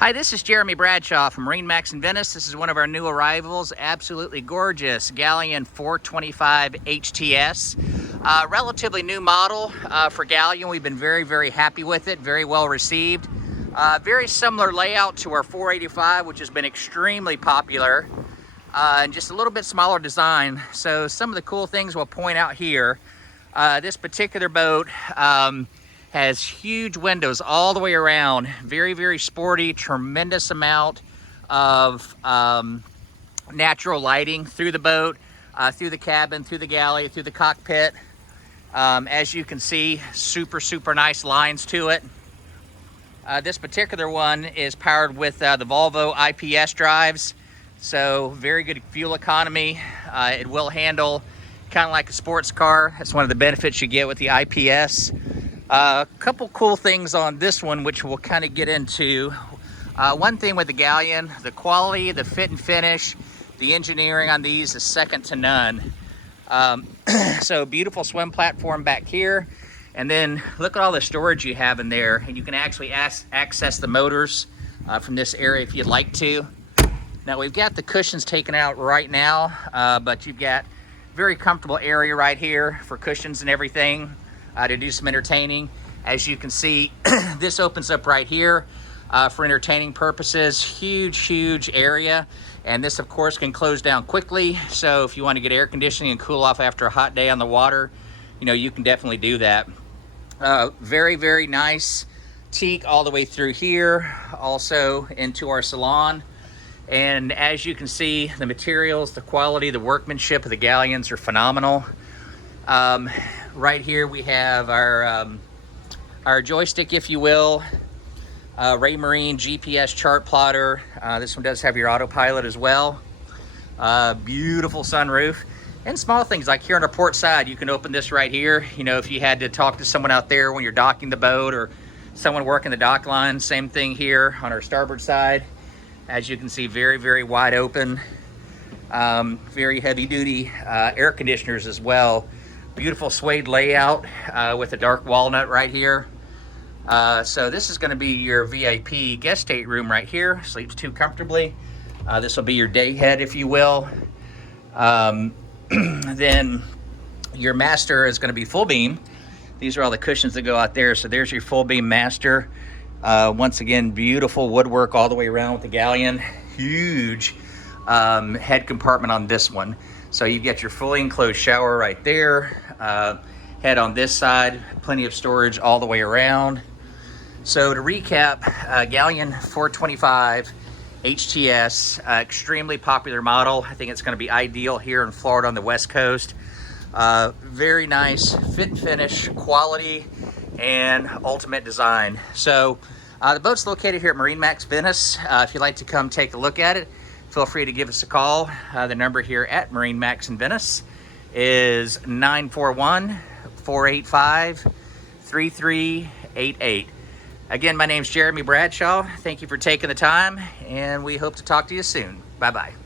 Hi, this is Jeremy Bradshaw from MarineMax Venice. This is one of our new arrivals. Absolutely gorgeous Galeon 425 HTS. Relatively new model for Galeon. We've been very happy with it. Very well received. Very similar layout to our 485, which has been extremely popular. And just a little bit smaller design. So some of the cool things we'll point out here. This particular boat has huge windows all the way around. Very sporty, tremendous amount of natural lighting through the boat, through the cabin, through the galley, through the cockpit. As you can see, super nice lines to it. This particular one is powered with the Volvo IPS drives, so very good fuel economy. It will handle kind of like a sports car. That's one of the benefits you get with the IPS. A couple cool things on this one, which we'll kind of get into. One thing with the Galeon, the quality, the fit and finish, the engineering on these is second to none. So beautiful swim platform back here. And then look at all the storage you have in there. And you can actually access the motors from this area if you'd like to. Now we've got the cushions taken out right now, but you've got very comfortable area right here for cushions and everything. To do some entertaining. As you can see, this opens up right here for entertaining purposes. Huge area, and this of course can close down quickly, so if you want to get air conditioning and cool off after a hot day on the water, you know, you can definitely do that. Very nice teak all the way through here, also into our salon. And as you can see, the materials, the quality, the workmanship of the Galeons are phenomenal. Right here we have our joystick, if you will, Raymarine GPS chart plotter. This one does have your autopilot as well. Beautiful sunroof. And small things like here on our port side, you can open this right here. You know, if you had to talk to someone out there when you're docking the boat or someone working the dock line, same thing here on our starboard side. As you can see, very wide open. Very heavy duty air conditioners as well. Beautiful suede layout with a dark walnut right here. So this is going to be your VIP guest stateroom right here. Sleeps too comfortably. This will be your day head, if you will. Then your master is going to be full beam. These are all the cushions that go out there. So there's your full beam master. Once again, beautiful woodwork all the way around with the Galeon. Huge head compartment on this one. So you get your fully enclosed shower right there. Head on this side, plenty of storage all the way around. So to recap, Galeon 425 HTS, extremely popular model. I think it's going to be ideal here in Florida on the West Coast. Very nice fit and finish, quality, and ultimate design. So the boat's located here at MarineMax Venice. If you'd like to come take a look at it, feel free to give us a call. The number here at MarineMax Venice is 941-485-3388. Again, my name's Jeremy Bradshaw. Thank you for taking the time, and we hope to talk to you soon. Bye-bye.